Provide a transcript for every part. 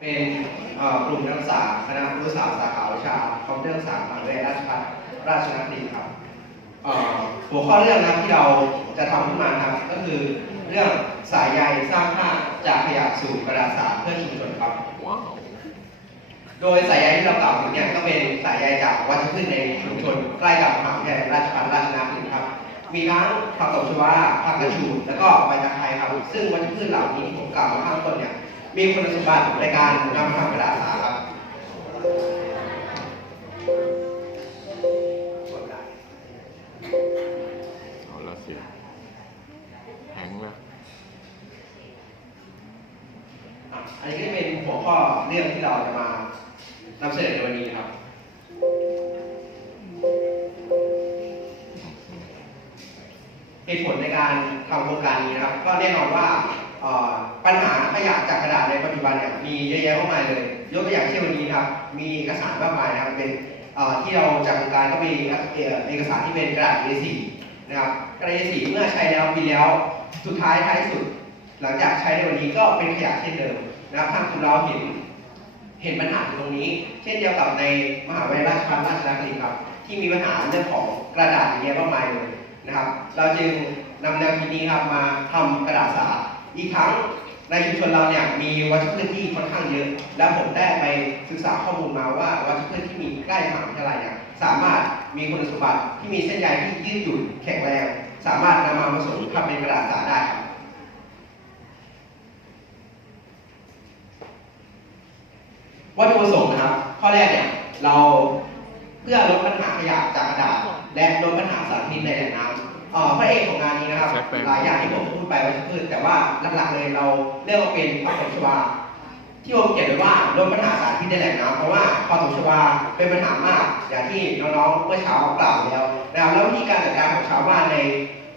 เป็นกลุ่มนักศึกษาคณะครุศาสตร์สาขาวิชาคอมพิวเตอร์ศาสตร์มหาวิทยาลัยราชภัฏราชนครินทร์ครับหัวข้อเรื่องนะที่เราจะทำขึ้นมาครับก็คือเรื่องสายใยสร้างผ้าจากขยะสู่กระดาษสาเพื่อชุมชนครับ โดยสายใยที่เรากล่าวถึงเนี่ยก็เป็นสายใยจากวัชพืชในชุมชนใกล้กับมหาวิทยาลัยราชภัฏราชนครินครับ มีทั้งผักตบชวาผักกระชูดแล้วก็ใบตะไคร้ครับ ซึ่งวัชพืชเหล่านี้ที่ผมกล่าวมาข้างต้นเนี่ย มีคุณสมบัติในการนำมาทำกระดาษาครับ เอกสารที่เป็นกระดาษ A4 นะครับกระดาษ A4 เมื่อใช้แล้วปีแล้วสุดท้ายท้ายสุด หลังจากใช้ในวันนี้ก็เป็นขยะเช่นเดิมนะครับทางคุณเราเห็นเห็นปัญหาตรงนี้ เช่นเดียวกับในมหาวิทยาลัยราชภัฏราชนครินทร์ครับ ที่มีปัญหาเรื่องของกระดาษอย่างเงี้ยมากมายเลยนะครับ เราจึงนำแนวคิดนี้ครับมาทำกระดาษสาอีกทั้งในชุมชนเราเนี่ยมีวัชพืชที่ค่อนข้างเยอะ และผมได้ไปศึกษาข้อมูลมาว่าวัชพืชที่มีใกล้มหาวิทยาลัยเนี่ย สามารถมีคุณสมบัติที่มีเส้นใยที่ยืดหยุ่นแข็งแรง สามารถนำมาผสมทำเป็นกระดาษสาได้ครับวัตถุประสงค์นะครับ ข้อแรกเนี่ยเราเพื่อลดปัญหาขยะจากกระดาษ และลดปัญหาสารพิษในแหล่งน้ำเอ่อพระเอกของงานนี้นะครับใช่เป็นหลายอย่างที่ผมพูดไปว่าจะพืชแต่ว่าหลักๆเลยเราเรียกว่าเป็นผักตบชวา ที่ผมเขียนไว้ว่าลดปัญหาสารพิษในแหล่งน้ำเพราะว่าผักตบชวาเป็นปัญหามาก อย่างที่น้องๆเมื่อเช้ากล่าวแล้วนะครับแล้ววิธีการจัดการของชาวบ้านใน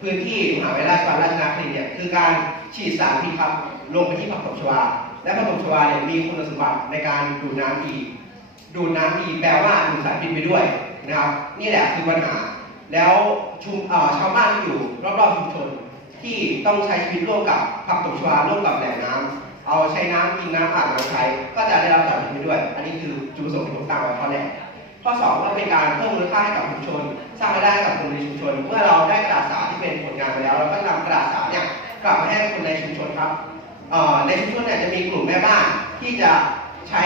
พื้นที่มหาวิทยาลัยราชภัฏราชนครินทร์เนี่ยคือการฉีดสารพิษครับลงไปที่ผักตบชวา และผักตบชวาเนี่ยมีคุณสมบัติในการดูดน้ำดีดูดน้ำดีแปลว่าดูดสารพิษไปด้วยนะครับนี่แหละคือปัญหา แล้วชุมเอ่อชาวบ้านที่อยู่รอบๆชุมชนที่ต้องใช้ชีวิตร่วมกับผักตบชวาร่วมกับแหล่งน้ำ เอาใช้น้ำกินน้ำอาบน้ำใช้ ก็จะได้รับสารพิษไปด้วย อันนี้คือจุดประสงค์ที่ผมตั้งไว้ข้อแรกข้อสองก็เป็นการเพิ่มมูลค่าให้กับชุมชน สร้างรายได้ให้กับคนในชุมชน เมื่อเราได้กระดาษสาที่เป็นผลงานไปแล้ว เราก็นำกระดาษสาเนี่ยกลับมาให้คนในชุมชนครับในชุมชนเนี่ยจะมีกลุ่มแม่บ้านที่จะใช้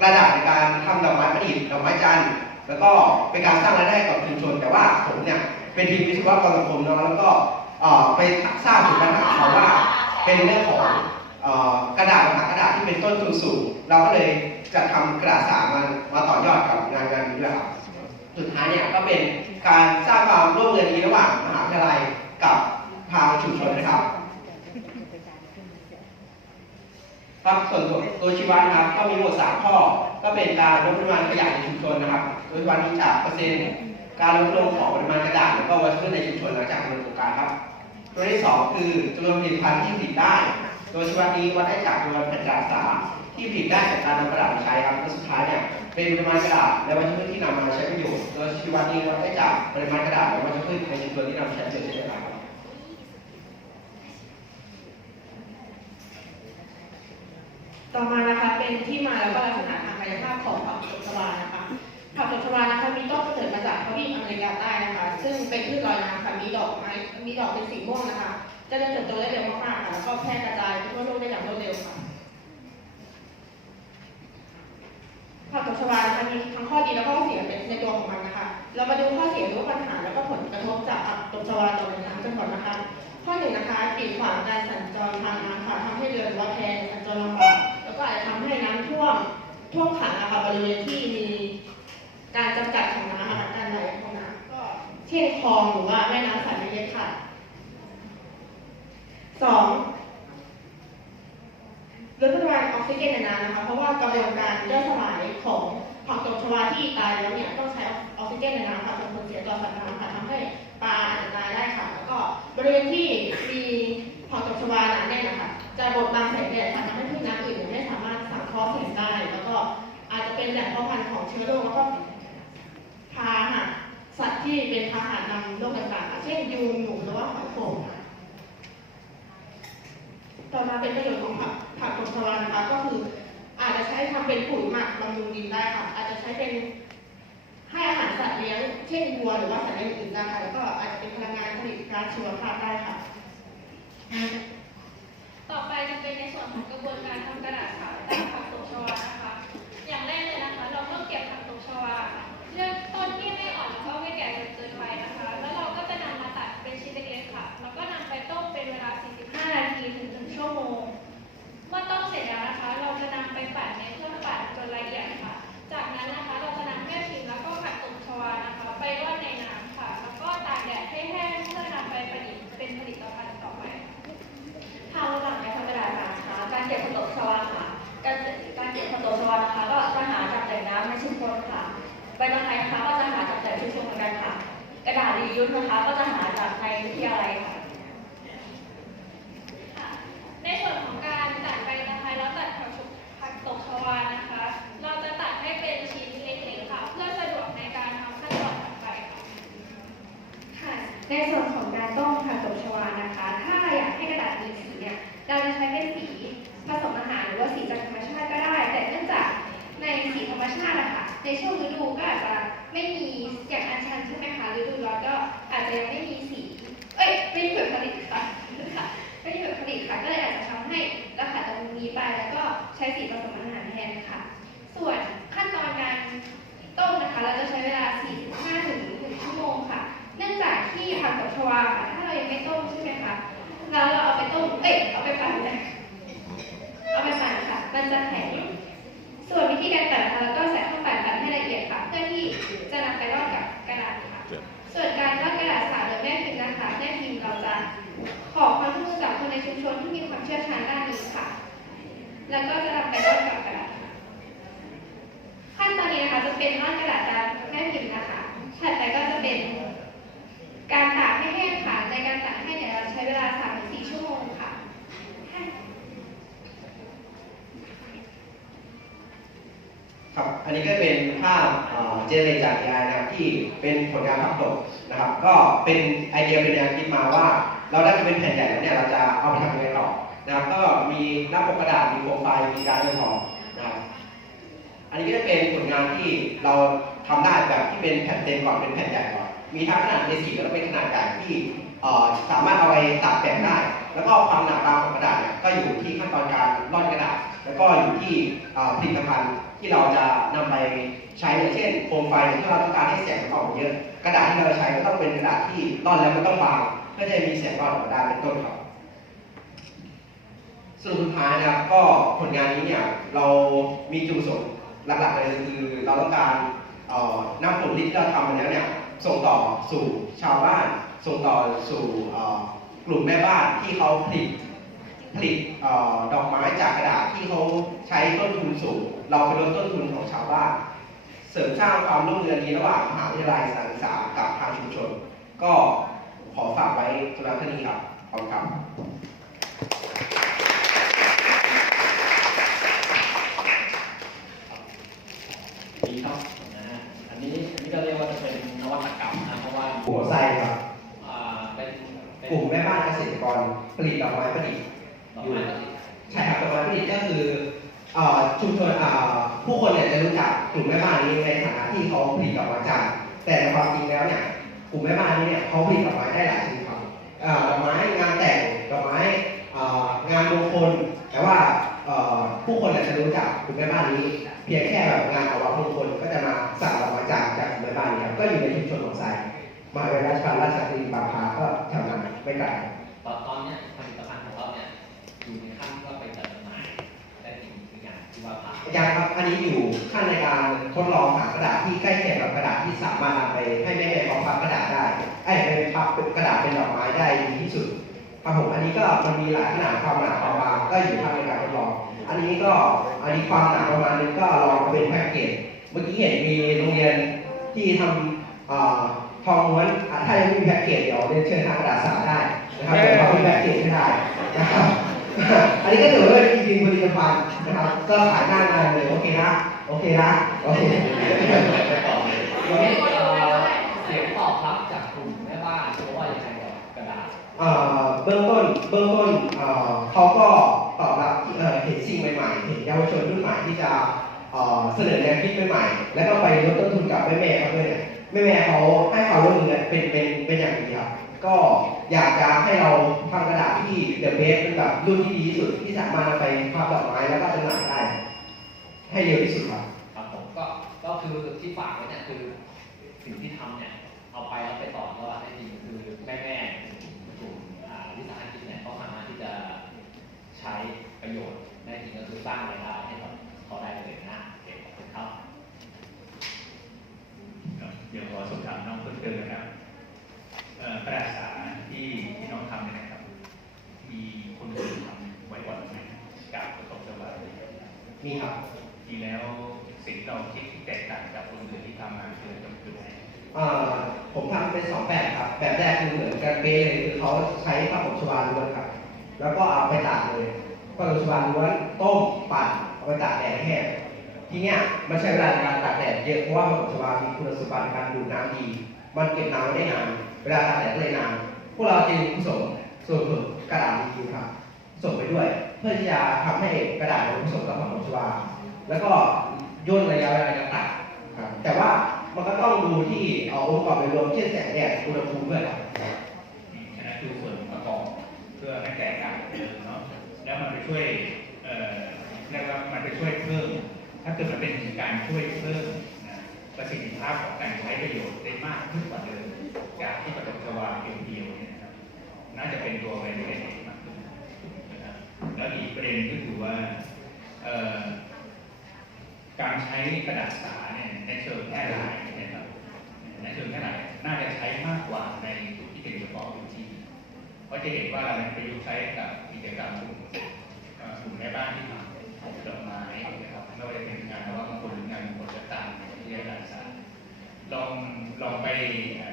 กระดาษในการทำดอกไม้ประดิษฐ์ดอกไม้จันทร์แล้วก็เป็นการสร้างรายได้กับชุมชน แต่ว่าผมเนี่ยเป็นทีมวิศวกรสังคมเนาะแล้วก็ไปทราบถึงปัญหาเขาว่าเป็นเรื่องของ กระดาษปัญหากระดาษที่เป็นต้นทุนสูง เราก็เลยจะทำกระดาษสามามาต่อยอดกับงานงานนี้ด้วยครับสุดท้ายเนี่ยก็เป็นการสร้างความร่วมมือนี้ระหว่างมหาวิทยาลัยกับทางชุมชนนะครับครับส่วนตัวตัวชีวัตนะครับก็มีหมดสามข้อ ก็เป็นการลดปริมาณขยะในชุมชนนะครับโดยวัตนี้จากเปอร์เซ็นต์การลดลงของปริมาณกระดาษแล้วก็วัสดุในชุมชนหลังจากดำเนินโครงการครับ ตัวที่สองคือจำนวนผลิตภัณฑ์ที่ผลิตได้ โดยชีวัตนี้วัดได้จากจำนวนแผ่นกระดาษสาที่ผลิตได้จากการนำกระดาษมาใช้ครับและสุดท้ายเนี่ยเป็นปริมาณกระดาษและวัสดุที่นำมาใช้ประโยชน์โดยชีวัตนี้วัดได้จากปริมาณกระดาษและวัสดุในชุมชนที่นำมาใช้ประโยชน์เช่นเดียวกันครับต่อมานะคะเป็นที่มาแล้วก็ลักษณะทางกายภาพของผักตบชวานะคะผักตบชวานะคะมีต้นกำเนิดมาจากทวีปอเมริกาใต้นะคะ ซึ่งเป็นพืชลอยน้ำค่ะมีดอกไม้มีดอกเป็นสีม่วงนะคะ จะเริ่มเติบโตได้เร็วมากๆค่ะแล้วก็แพร่กระจายทั่วโลกได้อย่างรวดเร็วค่ะผักตบชวานะคะมีทั้งข้อดีและข้อเสียในตัวของมันนะคะ เรามาดูข้อเสียหรือปัญหาแล้วก็ผลกระทบจากผักตบชวาต่อแหล่งน้ำกันก่อนนะคะ ข้อหนึ่งนะคะกีดขวางการสัญจรทางน้ำค่ะทำให้เรือหรือว่าแพสัญจรลำบากแล้วก็อาจจะทำให้น้ำท่วมท่วมขังนะคะบริเวณที่มีการจำกัดของน้ำนะคะการไหลของน้ำก็เช่นคลองหรือว่าแม่น้ำสายเล็กๆค่ะ สองลดปริมาณออกซิเจนในน้ำนะคะ เพราะว่ากระบวนการย่อยสลายของผักตบชวาที่ตายแล้วเนี่ยต้องใช้ออกซิเจนในน้ำค่ะเป็นผลเสียต่อสัตว์น้ำค่ะทำให้ปลาอาจจะตายได้ค่ะ แล้วก็บริเวณที่มีผักตบชวาหนาแน่นนะคะจะบดบังแสงแดดค่ะทำให้พืชน้ำอื่นไม่สามารถสังเคราะห์แสงได้ แล้วก็อาจจะเป็นแหล่งเพาะพันธุ์ของเชื้อโรคแล้วก็พาหะสัตว์ที่เป็นพาหะนำโรคต่างๆเช่นยุงหนูหรือว่าหอยโข่งค่ะ ต่อมาเป็นประโยชน์ของผักผักตบชวานะคะ ก็คืออาจจะใช้ทำเป็นปุ๋ยหมักบำรุงดินได้ค่ะ อาจจะใช้เป็นให้อาหารสัตว์เลี้ยง เช่นวัวหรือว่าสัตว์เลี้ยงอื่นได้ค่ะ แล้วก็อาจจะเป็นพลังงานผลิตก๊าซชีวภาพได้ค่ะ ต่อไปจะเป็นในส่วนของกระบวนการทำกระดาษ ต้องกาต้มผักตบชวานะคะ ถ้า เอาไปต้มเอ้ยเอาไปปั่นนะเอาไปปั่นค่ะ มันจะแข็ง ส่วนวิธีการปั่นนะคะเราก็ใส่ข้าวปั่นปั่นให้ละเอียดค่ะ เพื่อที่จะนำไปร่อนกับกระดาษค่ะเจ็ดส่วนการร่อนกระดาษสาวโดยแม่พิมพ์นะคะแม่พิมพ์เราจะขอความร่วมมือจากคนในชุมชนที่มีความเชี่ยวชาญด้านนี้ค่ะ แล้วก็จะนำไปร่อนกับกระดาษค่ะขั้นตอนนี้นะคะจะเป็นร่อนกระดาษตามแม่พิมพ์นะคะ ถัดไปก็จะเป็นการตากให้แห้งค่ะ ในการตากให้เนี่ยเราใช้เวลา3-4ชั่วโมงค่ะ ครับ อั นนี้ก็เป็นภาพเจเนเรตจาก AI นะครับที่เป็นผลงานภาพตกนะครับ ก็เป็นไอเดียเป็นแนวคิดมาว่า เราได้เป็นแผ่นใหญ่แล้วเนี่ยเราจะเอาไปทำยังไงต่อนะครับก็มีหน้าปกกระดาษมีโปรไฟล์มีการเรียนพอนะครับอันนี้ก็จะเป็นผลงานที่เราทำได้แบบที่เป็นแผ่นเต็มก่อนเป็นแผ่นใหญ่ก่อนมีทั้งขนาด A4 แล้วก็เป็นขนาดใหญ่ที่สามารถเอาไปตัดแบบได้ แล้วก็ความหนาบางของกระดาษเนี่ยก็อยู่ที่ขั้นตอนการร่อนกระดาษ แล้วก็อยู่ที่ผลิตภัณฑ์ ที่เราจะนำไปใช้อย่างเช่นโคมไฟที่เราต้องการให้แสงมันออกเยอะ กระดาษที่เราใช้ก็ต้องเป็นกระดาษที่ร่อนแล้วมันต้องบางเพื่อจะมีแสงรอดออกมาได้เป็นต้นครับสรุปสุดท้ายนะครับก็ผลงานนี้เนี่ยเรามีจุดประสงค์หลักๆเลยคือเราต้องการนำผลที่เราทำมาแล้วเนี่ยส่งต่อสู่ชาวบ้าน ส่งต่อสู่กลุ่มแม่บ้านที่เขาผลิตผลิตออดอกไม้จากกระดาษที่เขา ต้นทุนสูง เราไปลดต้นทุนของชาวบ้าน เสริมสร้างความร่วมมือนี้ระหว่างมหาวิทยาลัยสถานศึกษากับทางชุมชน ก็ขอฝากไว้สำหรับท่านนี้ครับ ขอบคุณครับดีครับนะฮะอันนี้อันนี้ก็เรียกว่าจะเป็นนวัตกรรมนะเพราะว่าหัวไส้ครับอ่าเป็นเป็นกลุ่มแม่บ้านเกษตรกรผลิตดอกไม้ประดิษฐ์ดอกไม้ประดิษฐ์ ใช่ครับดอกไม้ประดิษฐ์ก็คือเอ่อ ชุมชนผู้คนเนี่ยจะรู้จักกลุ่มแม่บ้านนี้ในฐานะที่เขาผลิตดอกไม้จันทร์แต่ในความจริงแล้วเนี่ยกลุ่มแม่บ้านนี้เนี่ยเขาผลิตดอกไม้ได้หลายชนิดครับดอกไม้งานแต่งดอกไม้งานมงคลแต่ว่าผู้คนเนี่ยจะรู้จักกลุ่มแม่บ้านนี้ เพียงแค่แบบงานเอาวัมงคลก็จะมาสั่งดอกไม้จันทร์จากกลุ่มแม่บ้านนี้ครับก็อยู่ในชุมชนของไซมาวิทยาลัยราชภัฏราชบุรีบางพาก็แถวนั้นไม่ไกล อย่างอาจารย์ครับอันนี้อยู่ขั้นในการทดลองหากระดาษที่ใกล้เคียงกับกระดาษที่สามารถนำไปให้แม่แม่ของพับกระดาษได้ไอ้ยไปพับเป็นกระดาษเป็นดอกไม้ได้ดีที่สุดครับผมอันนี้ก็มันมีหลายขนาดความหนาความบางก็อยู่ขั้นในการทดลอง อันนี้ก็อันนี้ความหนาประมาณนึงก็ลองเป็นแพ็กเกจเมื่อกี้เห็นมีโรงเรียนที่ทำทองม้วนถ้ายังไม่มีแพ็กเกจเดี๋ยวเรียนเชิญทางกระดาษสาได้นะครับเดี๋ยวเขามีแพ็กเกจได้นะครับ อันนี้ก็ถือว่าเป็นจริงๆผลิตภัณฑ์นะครับ ก็ขายหน้างานเลยโอเคนะโอเคนะโอเคไปต่อเลยทีนี้เอ่อเสียงตอบรับจากกลุ่มแม่บ้านเพราะว่ายังไงกับกระดาษเอ่อเบื้องต้นเบื้องต้นเอ่อเขาก็ตอบรับที่เอ่อเห็นสิ่งใหม่ๆ เห็นเยาวชนรุ่นใหม่ที่จะเอ่อเสนอแนวคิดใหม่ๆแล้วก็ไปลดต้นทุนกับแม่ๆครับเพื่อนแม่ๆเขาให้ความร่วมมือเป็นเป็นเป็นอย่างดีครับ ก็อยากจะให้เราทำกระดาษที่เดอะเบสเป็นแบบรุ่นที่ดีที่สุดที่สามารถนำไปพับดอกไม้แล้วก็จำหน่ายได้ ให้เร็วที่สุดครับ ครับผมก็ก็คือที่ฝากไว้เนี่ยคือสิ่งที่ทำเนี่ยเอาไปแล้วไปต่อยอดให้จริงคือแม่แม่ๆกลุ่มอ่าวิสาหกิจเนี่ยเขาสามารถที่จะใช้ประโยชน์ได้จริงก็คือสร้างรายได้ให้กับเขาได้เลยนะเก่งขอบคุณครับ ครับเดี๋ยวขอสอบถามน้องเพิ่มเติมนะครับเอ่อ กระดาษสาที่ที่น้องทำเนี่ยนะครับ มีคนอื่นทำไว้ก่อนไหมกับประสบการณ์มีครับจริงแล้วสิ่งที่เราคิดที่แตกต่างจากคนอื่นที่ทำมาคือจะคืออะไรเอ่อผมทำเป็นสองแบบครับ แบบแรกคือเหมือนกันเป๊ะเลยคือเขาใช้ผ้าห่มชวาล้วนครับ แล้วก็เอาไปตากเลยผ้าห่มชวาล้วนต้มปั่นเอาไปตากแดดแห้งทีเนี้ยมันใช้เวลาในการตากแดดเยอะเพราะว่าผ้าห่มชวามีคุณสมบัติในการดูดน้ำดี มันเก็บน้ำไว้ได้นาน เวลาตากแดดก็เลยนานพวกเราจึงผสมส่วนผสมกระดาษรีวิวครับผสมไปด้วย เพื่อที่จะทำให้กระดาษผสมกับผ้าห่มชวา แล้วก็ย่นระยะเวลาในการตากครับแต่ว่ามันก็ต้องดูที่เอาองค์ประกอบรวมเช่นแสงแดดอุณหภูมิด้วยครับนี่อันนั้นคือส่วนประกอบเพื่อให้แตกต่างกันเนาะแล้วมันไปช่วยเอ่อเรียกว่ามันไปช่วยเพิ่ม ถ้าเกิดมันเป็นการช่วยเพิ่มนะประสิทธิภาพของการใช้ประโยชน์ได้มากขึ้นกว่าเดิมจากที่ประตบชวาเพียวๆเนี่ยนะครับ น่าจะเป็นตัวเรนเองมากขึ้นนะครับแล้วอีกประเด็นก็คือว่าการใช้กระดาษสาเนี่ยในเชิงแพร่หลายนะครับในเชิงแพร่หลายน่าจะใช้มากกว่าในจุดที่เป็นเฉพาะพื้นที่เพราะจะเห็นว่าเราประยุกต์ใช้กับกิจกรรมกลุ่มกลุ่มแม่บ้านที่ทำดอกไม้นะครับไม่ว่าจะเป็นงานว่าบางคนหรืองานบางคนจะตามที่กระดาษสาลองลองไป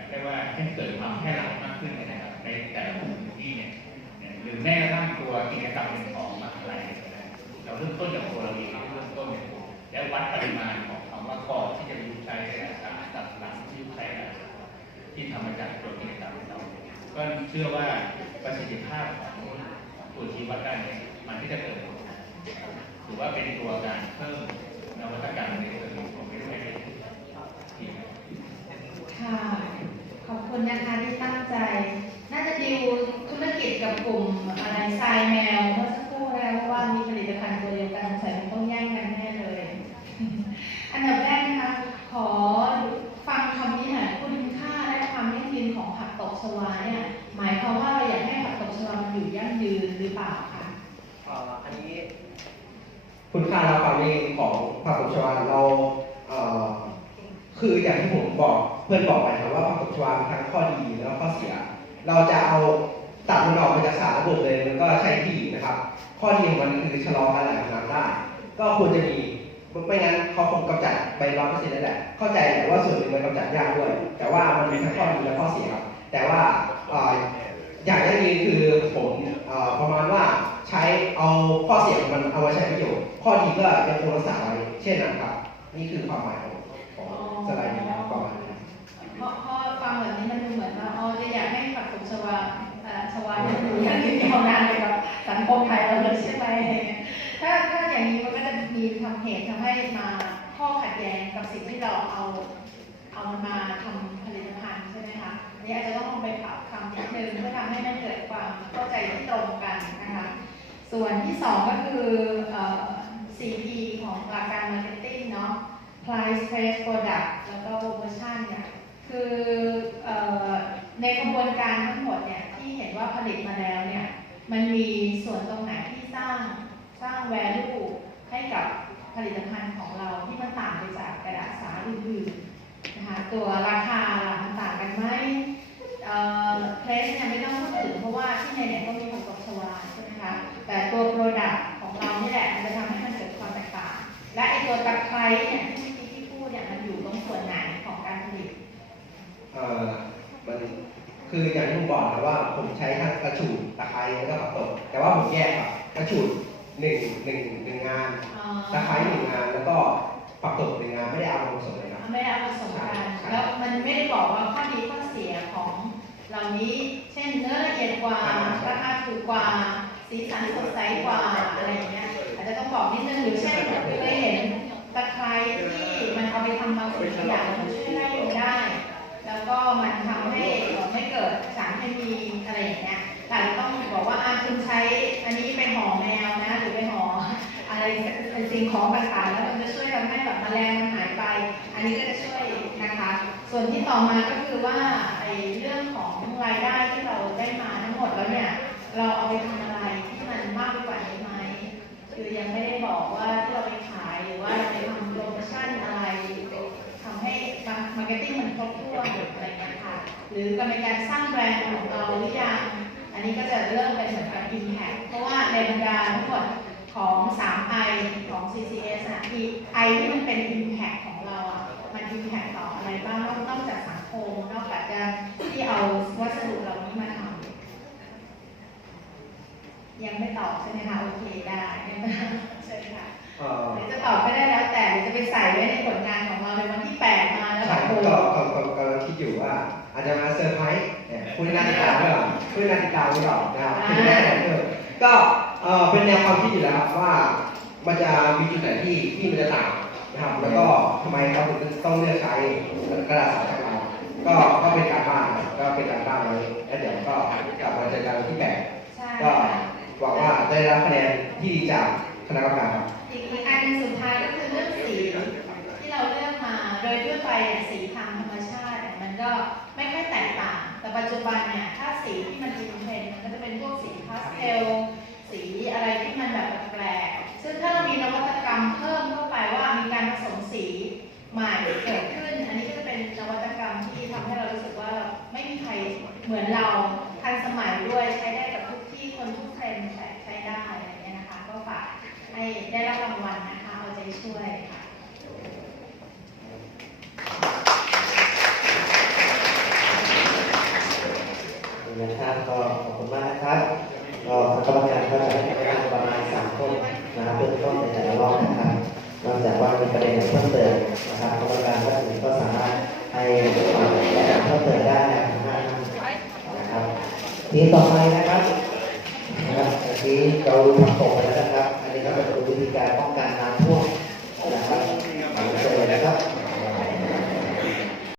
เรียกว่าให้เกิดความแพร่หลาย รือแม้กระทั่งตัวกิจกรรมเป็นของมหาลัยเนี่ยเราเริ่มต้นจากตัวเราเองเริ่มต้นเนี่ยแล้ววัดปริมาณของคำว่าก่อนที่จะยุกต์ใช้ในการศึกษาตัดหลังที่ยุกต์ใช้ในการศึกษาที่ทำมาจากตัวกิจกรรมของเรา ก็เชื่อว่าประสิทธิภาพของตัวชีวัดได้เนี่ยมันก็จะเกิดผลถือว่าเป็นตัวการเพิ่มนวัตกรรมในเรื่องของวิทยาศารที่ค่ะขอบคุณนะคะที่ตั้งใจ น่าจะดิวธุรกิจกับกลุ่มอะไร ทรายแมวเมื่อสักครู่แล้วเพราะว่ามีผลิตภัณฑ์ตัวเดียวกันสงสัยมันต้องแย่งกันแน่เลย อันดับแรกนะคะขอฟังคำนี้หน่อยคุณค่าและความยั่งยืนของผักตบชวาเนี่ยหมายความว่าเราอยากให้ผักตบชวามันอยู่ยั่งยืนหรือเปล่าคะอันนี้คุณค่าและความยิ่งของผักตบชวาเราเคืออย่างที่ผมบอกเพื่อนบอกไปครับว่าผักตบชวามีทั้งข้อดีแล้วก็ข้อเสีย เราจะเอา ตัดมันออกมาจากสารระบบเลยแล้วก็ใช้ที่นะครับ ข้อดีของมันคือชะลอการไหลของน้ำได้ ก็ควรจะมีไม่งั้นเขาคงกำจัดไปร้อยเปอร์เซ็นต์นั่นแหละ เข้าใจแหละว่าส่วนหนึ่งมันกำจัดยากด้วย แต่ว่ามันมีทั้งข้อดีและข้อเสียครับ แต่ว่าเอ่ออย่างที่นี้คือผมเอ่อประมาณว่าใช้เอาข้อเสียของมันเอามาใช้ประโยชน์ ข้อดีก็ยังคงรักษาไว้เช่นนั้นครับ นี่คือความหมายของของสไลด์นี้ครับประมาณนี้ ชวานี่อยู่ยังยืนยาวนานเลยกับสังคมไทยเราเลยใช่ไหมถ้าถ้าอย่างนี้มันก็จะมีทำเหตุทำให้มาข้อขัดแย้งกับสิ่งที่เราเอาเอามันมาทำผลิตภัณฑ์ใช่ไหมคะนนี้อาจจะต้องลองไปปรับคำนิดนึงเพื่อทำให้มันเกิดความเข้าใจที่ตรงกันนะคะส่วนที่สองก็คือเอ่อ 4P ของหลักการมาร์เก็ตติ้งเนาะ price place product แล้วก็ promotion เนี่ยคือในกระบวนการทั้งหมดเนี่ย ที่เห็นว่าผลิตมาแล้วเนี่ยมันมีส่วนตรงไหนที่สร้างสร้าง value ให้กับผลิตภัณฑ์ของเราที่มันต่างไปจากกระดาษสาอื่นๆนะคะตัวราคาล่ะมันต่างกันไหมเอ่อ place เนี่ยไม่ต้องพูดถึงเพราะว่าที่ในเนี่ยก็มีของกบชวาใช่ไหมคะแต่ตัว product ของเรานี่แหละมันจะทำให้มันเกิดความแตกต่างและไอตัวตะไคร้เนี่ยที่เมื่อกี้ที่พูดเนี่ยมันอยู่ตรงส่วนไหนของการผลิต เอ่อมัน คืออย่างที่ผมบอกนะว่าผมใช้ทั้งกระฉูดตะไคร้แล้วก็ผักตบแต่ว่าผมแยกครับกระฉูดหนึ่งหนึ่งหนึ่งงานตะไคร้หนึ่งงานแล้วก็ผักตบหนึ่งงานไม่ได้เอามาผสมเลยครับ ไม่ได้เอาผสมกันแล้วมันไม่ได้บอกว่าข้อดีข้อเสียของเหล่านี้ เช่นเนื้อละเอียดกว่าราคาถูกกว่าสีสันสดใสกว่าอะไรอย่างเงี้ยอาจจะต้องบอกนิดนึงหรือเช่นเคยเห็นตะไคร้บางสิ่งบางอย่างมันช่วยไล่ยุงได้ แล้วก็มันทำให้ไม่เกิดสารเคมีอะไรอย่างเงี้ยแต่เราต้องบอกว่าอะคุณใช้อันนี้ไปห่อแมวนะหรือไปห่ออะไรเป็นสิ่งของต่างๆแล้วมันจะช่วยทำให้แบบแมลงมันหายไป อันนี้ก็จะช่วยนะคะ ส่วนที่ต่อมาก็คือว่าไอ้เรื่องของรายได้ที่เราได้มาทั้งหมดแล้วเนี่ยเราเอาไปทำอะไรที่มันมากไปกว่านี้ไหมคือยังไม่ได้บอกว่า มาร์เก็ตติ้งมันครบถ้วนอะไรอย่างเงี้ยค่ะ หรือการเป็นการสร้างแบรนด์ของเราหรือยัง อันนี้ก็จะเริ่มเป็นเหมือนกับอินแพคเพราะว่าในบรรดาทั้งหมดของ 3 I ของ CCS อะที่ I ที่มันเป็น impact ของเราอะมัน impact ต่ออะไรบ้างนอกนอกจากสังคม นอกจากการที่เอาวัสดุเหล่านี้มาท ยังไม่ตอบใช่ไหมคะโอเคได้ใช่ค่ะเอ่อหรือจะตอบก็ได้แล้วแต่หรือจะไปใส่ไว้ในผลงานของเราในวันที่8มาแล้วแบใช่บก็โอ้ก็ก็กำลังคิดอยู่ว่าอาจจะมาเซอร์ไพรส์เนี่ยคุณน่าติดตามหรือเปล่าคุณน่าติดตามหรือเปล่านะครับคุณแม่เออก็เออเป็นแนวความคิดอยู่แล้วครับว่ามันจะมีจุดไหนที่ที่มันจะต่างนะครับแล้วก็ทำไมเขาถึงต้องเลือกใช้กระดาษสาจากเราก็ก็เป็นการบ้านครับก็เป็นการบ้านไว้แล้วเดี๋ยวก็กลับมาเจอกันวันที่แปดใช่ก็ หวังว่าได้รับคะแนนที่ดีจากคณะกรรมการครับ อีกอันหนึ่งสุดท้ายก็คือเรื่องสีที่เราเลือกมาโดยทั่วไปเนี่ยสีทางธรรมชาติเนี่ยมันก็ไม่ค่อยแตกต่าง แต่ปัจจุบันเนี่ยถ้าสีที่มันเป็นเทรนด์มันก็จะเป็นพวกสีพาสเทลสีอะไรที่มันแบบแปลกๆซึ่งถ้าเรามีนวัตกรรมเพิ่มเข้าไปว่ามีการผสมสีใหม่เกิดขึ้น อันนี้ก็จะเป็นนวัตกรรมที่ทำให้เรารู้สึกว่าเราไม่มีใครเหมือนเราทันสมัยด้วยใช้ได้กับ คนทุกเทรนด์ใช้ได้อะไรเงี้ยนะคะ ก็ฝากให้ได้รับรางวัลนะคะ เอาใจช่วยค่ะนะครับก็ขอบคุณมากนะครับก็กรรมการก็จะให้คะแนนประมาณสามคนนะครับเป็นต้นในแต่ละรอบนะครับนอกจากว่ามีประเด็นไหนเพิ่มเติมนะครับกรรมการก็ถึงก็สามารถให้แนะนำเพิ่มเติมได้นะครับนนะครับทีต่อไปนะ